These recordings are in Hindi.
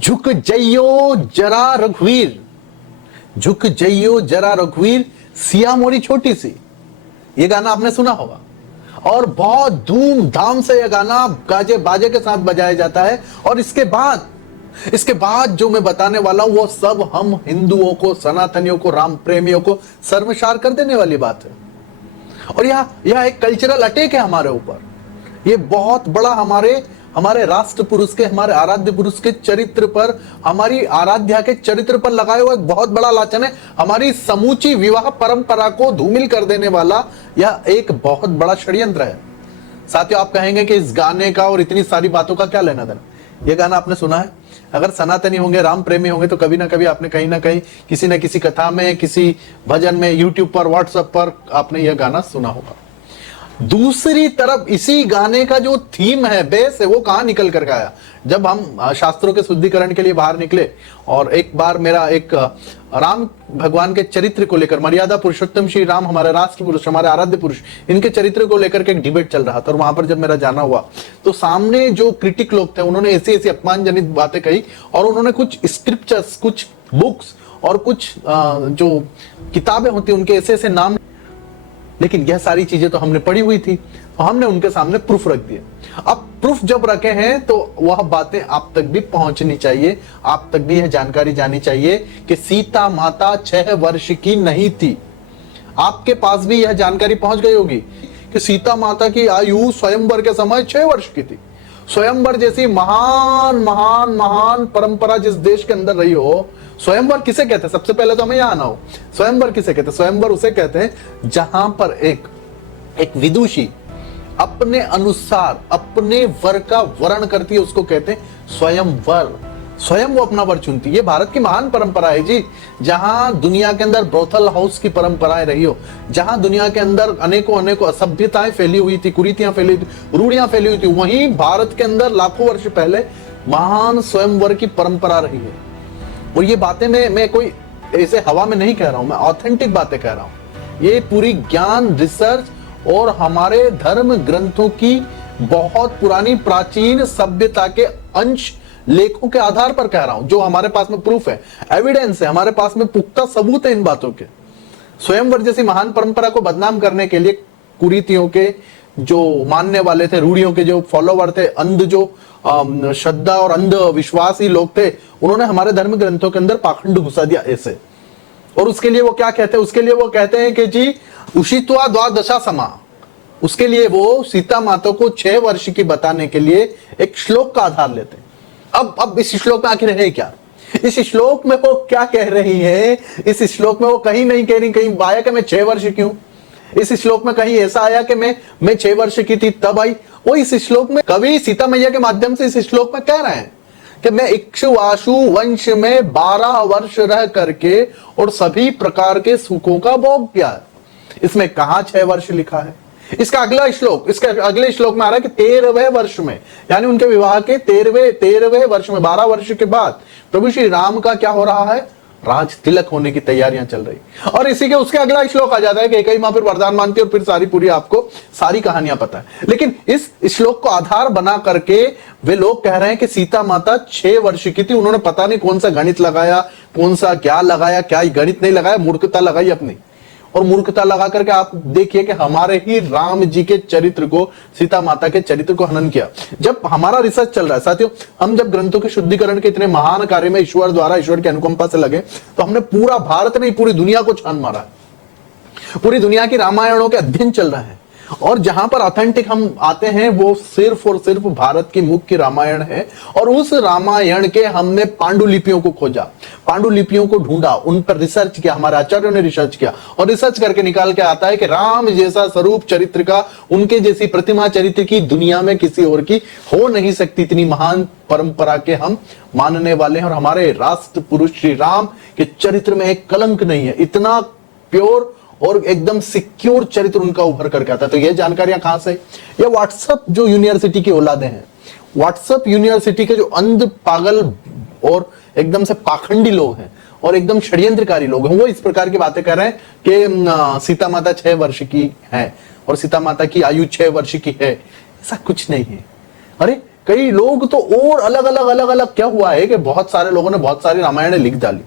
झुक जइयो जरा रघुवीर, झुक जइयो जरा रघुवीर, सिया मोरी छोटी सी। ये गाना आपने सुना होगा और बहुत धूमधाम से यह गाना गाजे बाजे के साथ बजाया जाता है। और इसके बाद जो मैं बताने वाला हूं वो सब हम हिंदुओं को, सनातनियों को, राम प्रेमियों को शर्मसार कर देने वाली बात है। और यह एक कल्चरल अटैक है हमारे ऊपर। ये बहुत बड़ा हमारे राष्ट्र पुरुष के, हमारे आराध्य पुरुष के चरित्र पर, हमारी आराध्या के चरित्र पर लगाया हुआ एक बहुत बड़ा लांछन है। हमारी समूची विवाह परंपरा को धूमिल कर देने वाला यह एक बहुत बड़ा षड्यंत्र है। साथियों, आप कहेंगे कि इस गाने का और इतनी सारी बातों का क्या लेना देना। यह गाना आपने सुना है? अगर सनातनी होंगे, राम प्रेमी होंगे तो कभी ना कभी आपने कहीं ना कहीं किसी न किसी कथा में, किसी भजन में, यूट्यूब पर, व्हाट्सएप पर आपने यह गाना सुना होगा। दूसरी तरफ इसी गाने का जो थीम है, बेस है, वो कहां निकल कर आया। जब हम शास्त्रों के शुद्धिकरण के लिए बाहर निकले और एक बार मेरा एक राम भगवान के चरित्र को लेकर, मर्यादा पुरुषोत्तम श्री राम, हमारे राष्ट्र पुरुष, हमारे आराध्य पुरुष, इनके चरित्र को लेकर के एक डिबेट चल रहा था। और वहां पर जब मेरा जाना हुआ तो सामने जो क्रिटिक लोग थे उन्होंने ऐसी ऐसी अपमानजनित बातें कही और उन्होंने कुछ स्क्रिप्चर्स, कुछ बुक्स और कुछ जो किताबें होती उनके ऐसे ऐसे नाम, लेकिन यह सारी चीजें तो हमने पढ़ी हुई थी और हमने उनके सामने प्रूफ रख दिए। अब प्रूफ जब रखे हैं तो वह बातें आप तक भी पहुंचनी चाहिए, आप तक भी यह जानकारी जानी चाहिए कि सीता माता 6 वर्ष की नहीं थी। आपके पास भी यह जानकारी पहुंच गई होगी कि सीता माता की आयु स्वयंवर के समय 6 वर्ष की थी। स्वयंवर जैसी महान महान महान परंपरा जिस देश के अंदर रही हो, स्वयंवर किसे कहते हैं? सबसे पहले तो हमें यहां आना हो, स्वयंवर किसे कहते हैं? स्वयंवर उसे कहते हैं जहां पर एक विदुषी अपने अनुसार अपने वर का वर्ण करती है, उसको कहते हैं स्वयंवर। स्वयं वो अपना वर चुनती है। ये भारत की महान परंपरा है जी। जहां दुनिया के अंदर ब्रोथल हाउस की परंपराएं रही हो, जहां दुनिया के अंदर अनेकों अनेकों असभ्यताएं फैली हुई थी, कुरीतियां फैली हुई थी, रूढ़ियां फैली हुई थी, वहीं भारत के अंदर लाखों वर्ष पहले महान स्वयंवर की परंपरा रही है। और ये बातें मैं कोई ऐसे हवा में नहीं कह रहा हूं, मैं ऑथेंटिक बातें कह रहा हूं। ये पूरी ज्ञान, रिसर्च और हमारे धर्म ग्रंथों की बहुत पुरानी प्राचीन सभ्यता के अंश लेखों के आधार पर कह रहा हूं, जो हमारे पास में प्रूफ है, एविडेंस है, हमारे पास में पुख्ता सबूत है इन बातों के। स्वयंवर जैसी महान परंपरा को बदनाम करने के लिए कुरीतियों के जो मानने वाले थे, रूढ़ियों के जो फॉलोवर थे, अंध जो श्रद्धा और अंध विश्वासी लोग थे, उन्होंने हमारे धर्म ग्रंथों के अंदर पाखंड घुसा दिया ऐसे। और उसके लिए वो क्या कहते हैं? उसके लिए वो कहते हैं कि जी उषित्वा द्वादशा समा, उसके लिए वो सीता माता को 6 वर्ष की बताने के लिए एक श्लोक का आधार लेते हैं। अब इस श्लोक में आखिर है क्या? इस श्लोक में वो क्या कह रही है? इस श्लोक में वो कहीं नहीं कह रही, कहीं आया कि मैं 6 वर्ष की हूं। इस श्लोक में कहीं ऐसा आया कि मैं 6 वर्ष की थी तब आई? वो इस श्लोक में कवि सीता मैया के माध्यम से इस श्लोक में कह रहे हैं कि मैं इक्ष्वाकु वंश में 12 वर्ष रह करके और सभी प्रकार के सुखों का भोग किया है। इसमें कहां 6 वर्ष लिखा है? इसका अगले श्लोक में आ रहा है कि 13वें वर्ष में, यानी उनके विवाह के 13वें वर्ष में, 12 वर्ष के बाद प्रभु श्री राम का क्या हो रहा है? राज तिलक होने की तैयारियां चल रही। और इसी के उसके अगला श्लोक आ जाता है कि एक ही मां फिर वरदान मांगती है और फिर सारी पूरी आपको सारी कहानियां पता है। लेकिन इस श्लोक को आधार बना करके वे लोग कह रहे हैं कि सीता माता 6 वर्ष की थी। उन्होंने पता नहीं कौन सा गणित लगाया, कौन सा क्या लगाया, क्या गणित नहीं लगाया, मूर्खता लगाई अपनी। और मूर्खता लगा करके आप देखिए कि हमारे ही राम जी के चरित्र को, सीता माता के चरित्र को हनन किया। जब हमारा रिसर्च चल रहा है साथियों, हम जब ग्रंथों के शुद्धिकरण के इतने महान कार्य में ईश्वर द्वारा, ईश्वर की अनुकंपा से लगे, तो हमने पूरा भारत नहीं पूरी दुनिया को छान मारा। पूरी दुनिया की रामायणों के अध्ययन चल रहे हैं और जहां पर ऑथेंटिक हम आते हैं वो सिर्फ और सिर्फ भारत की मुख्य रामायण है। और उस रामायण के हमने पांडुलिपियों को खोजा, पांडुलिपियों को ढूंढा, उन पर रिसर्च किया, हमारे आचार्यों ने रिसर्च किया और रिसर्च करके निकाल के आता है कि राम जैसा स्वरूप चरित्र का, उनके जैसी प्रतिमा चरित्र की दुनिया में किसी और की हो नहीं सकती। इतनी महान परंपरा के हम मानने वाले हैं और हमारे राष्ट्र पुरुष श्री राम के चरित्र में एक कलंक नहीं है। इतना प्योर और एकदम सिक्योर चरित्र उनका उभर करके आता है। तो ये जानकारियां कहां से? ये व्हाट्सएप जो यूनिवर्सिटी की औलादे हैं, व्हाट्सएप यूनिवर्सिटी के जो अंध पागल और एकदम से पाखंडी लोग हैं और एकदम षड्यंत्रकारी लोग हैं, वो इस प्रकार की बातें कर रहे हैं कि सीता माता 6 वर्ष की है और सीता माता की आयु 6 वर्ष की है। ऐसा कुछ नहीं है। अरे कई लोग तो और अलग अलग क्या हुआ है कि बहुत सारे लोगों ने बहुत सारी रामायण लिख डाली।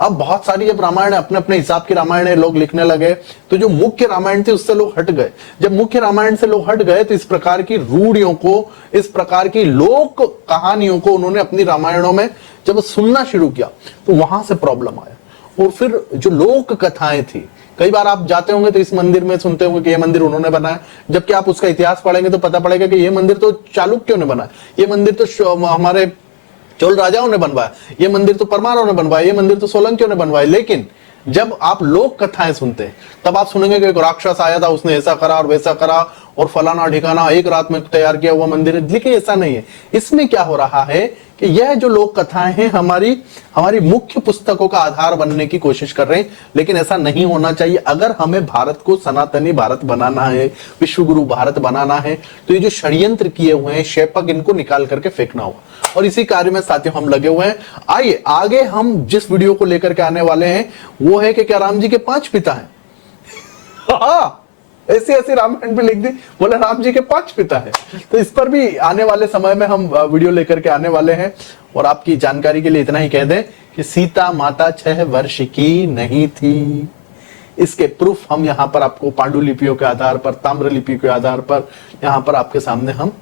अब बहुत सारी जब रामायण अपने अपने हिसाब की रामायण लोग लिखने लगे तो जो मुख्य रामायण थी उससे लोग हट गए। जब मुख्य रामायण से लोग हट गए तो इस प्रकार की रूढ़ियों को, इस प्रकार की लोक कहानियों को उन्होंने अपनी रामायणों में जब सुनना शुरू किया तो वहां से प्रॉब्लम आया। और फिर जो लोक कथाएं थी, कई बार आप जाते होंगे तो इस मंदिर में सुनते होंगे कि ये मंदिर उन्होंने बनाया, जबकि आप उसका इतिहास पढ़ेंगे तो पता पड़ेगा कि ये मंदिर तो चालुक्यों ने बनाया, ये मंदिर तो हमारे चोल राजाओं ने बनवाया, ये मंदिर तो परमारों ने बनवाया, ये मंदिर तो सोलंकियों ने बनवाया। लेकिन जब आप लोक कथाएं सुनते हैं तब आप सुनेंगे कि एक राक्षस आया था, उसने ऐसा करा और वैसा करा और फलाना ठिकाना एक रात में तैयार किया हुआ मंदिर है। लेकिन ऐसा नहीं है। इसमें क्या हो रहा है कि यह जो लोक कथाएं हैं हमारी मुख्य पुस्तकों का आधार बनने की कोशिश कर रहे हैं, लेकिन ऐसा नहीं होना चाहिए। अगर हमें भारत को सनातनी भारत बनाना है, विश्वगुरु भारत बनाना है, तो ये जो षड्यंत्र किए हुए हैं शेपक, इनको निकाल करके फेंकना होगा। और इसी कार्य में साथियों हम लगे हुए हैं। आइए आगे हम जिस वीडियो को लेकर के आने वाले हैं वो है कि क्या राम जी के 5 पिता हैं? ऐसी ऐसी रामायण भी लिख दी, बोले राम जी के 5 पिता है। तो इस पर भी आने वाले समय में हम वीडियो लेकर के आने वाले हैं। और आपकी जानकारी के लिए इतना ही कह दें कि सीता माता 6 वर्ष की नहीं थी। इसके प्रूफ हम यहाँ पर आपको पांडुलिपियों के आधार पर, ताम्र लिपि के आधार पर यहाँ पर आपके सामने हम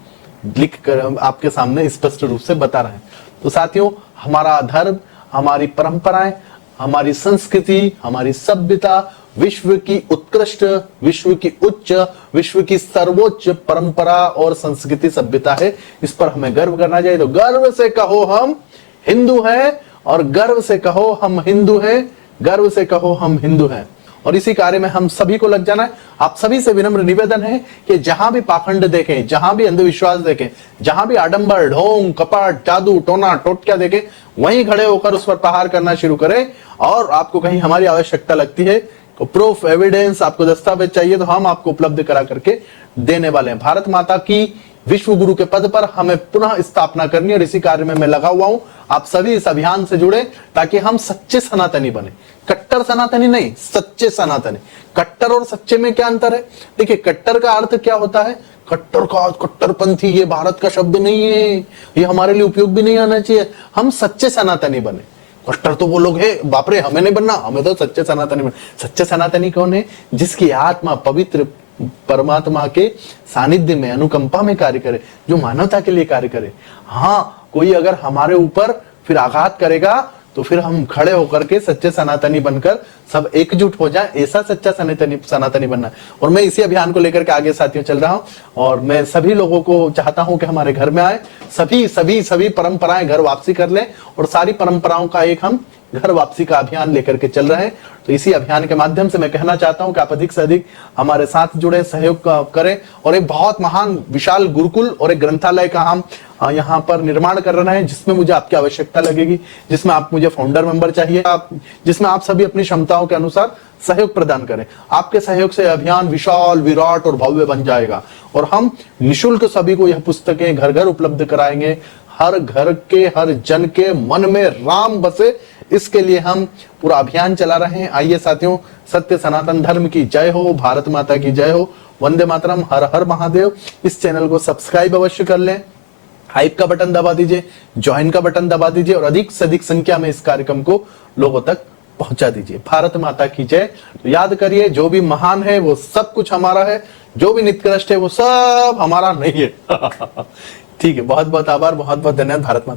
लिख कर आपके सामने स्पष्ट रूप से बता रहे हैं। तो साथियों, हमारा धर्म, हमारी परंपराएं, हमारी संस्कृति, हमारी सभ्यता विश्व की उत्कृष्ट, विश्व की उच्च, विश्व की सर्वोच्च परंपरा और संस्कृति सभ्यता है। इस पर हमें गर्व करना चाहिए। तो गर्व से कहो हम हिंदू हैं, और गर्व से कहो हम हिंदू हैं, गर्व से कहो हम हिंदू हैं। और इसी कार्य में हम सभी को लग जाना है। आप सभी से विनम्र निवेदन है कि जहां भी पाखंड देखें, जहां भी अंधविश्वास देखें, जहां भी आडंबर, ढोंग, कपट, जादू, टोना टोटका देखें, वहीं खड़े होकर उस पर प्रहार करना शुरू करें। और आपको कहीं हमारी आवश्यकता लगती है, तो प्रूफ, एविडेंस, आपको दस्तावेज चाहिए तो हम आपको उपलब्ध करा करके देने वाले हैं। भारत माता की विश्व गुरु के पद पर हमें पुनः स्थापना करनी है और इसी कार्य में मैं लगा हुआ हूं। आप सभी इस अभियान से जुड़े ताकि हम सच्चे सनातनी बने। कट्टर सनातनी नहीं, सच्चे सनातनी। कट्टर और सच्चे में क्या अंतर है? देखिए, कट्टर का अर्थ क्या होता है? कट्टरपंथी, ये भारत का शब्द नहीं है, ये हमारे लिए उपयोग भी नहीं आना चाहिए। हम सच्चे सनातनी बने। कट्टर तो वो लोग है, बाप रे, हमें नहीं बनना, हमें तो सच्चे सनातनी बनना। सच्चे सनातनी कौन है? जिसकी आत्मा पवित्र परमात्मा के सानिध्य में, अनुकंपा में कार्य करे, जो मानवता के लिए कार्य करे। हाँ, कोई अगर हमारे ऊपर फिर आघात करेगा तो फिर हम खड़े होकर के सच्चे सनातनी बनकर सब एकजुट हो जाए, ऐसा सच्चा सनातनी बनना। और मैं इसी अभियान को लेकर के आगे साथियों चल रहा हूं। और मैं सभी लोगों को चाहता हूं कि हमारे घर में आए, सभी परंपराएं घर वापसी कर लें। और सारी परंपराओं का एक हम घर वापसी का अभियान लेकर के चल रहे हैं। तो इसी अभियान के माध्यम से मैं कहना चाहता हूं कि आप अधिक से अधिक हमारे साथ जुड़े, सहयोग करें। और एक बहुत महान विशाल गुरुकुल और एक ग्रंथालय का हम यहाँ पर निर्माण कर रहे हैं, जिसमें मुझे आपकी आवश्यकता लगेगी, जिसमें आप मुझे फाउंडर मेंबर चाहिए, जिसमें आप सभी अपनी क्षमताओं के अनुसार सहयोग प्रदान करें। आपके सहयोग से अभियान विशाल, विराट और भव्य बन जाएगा। और हम निःशुल्क सभी को यह पुस्तकें घर घर उपलब्ध कराएंगे। हर घर के, हर जन के मन में राम बसे, इसके लिए हम पूरा अभियान चला रहे हैं। आइए साथियों, सत्य सनातन धर्म की जय हो, भारत माता की जय हो, वंदे मातरम, हर हर महादेव। इस चैनल को सब्सक्राइब अवश्य कर लें, हाइप का बटन दबा दीजिए, ज्वाइन का बटन दबा दीजिए और अधिक से अधिक संख्या में इस कार्यक्रम को लोगों तक पहुंचा दीजिए। भारत माता की जय। तो याद करिए, जो भी महान है वो सब कुछ हमारा है, जो भी निकृष्ट है वो सब हमारा नहीं है। ठीक है, बहुत बहुत आभार, बहुत बहुत धन्यवाद। भारत माता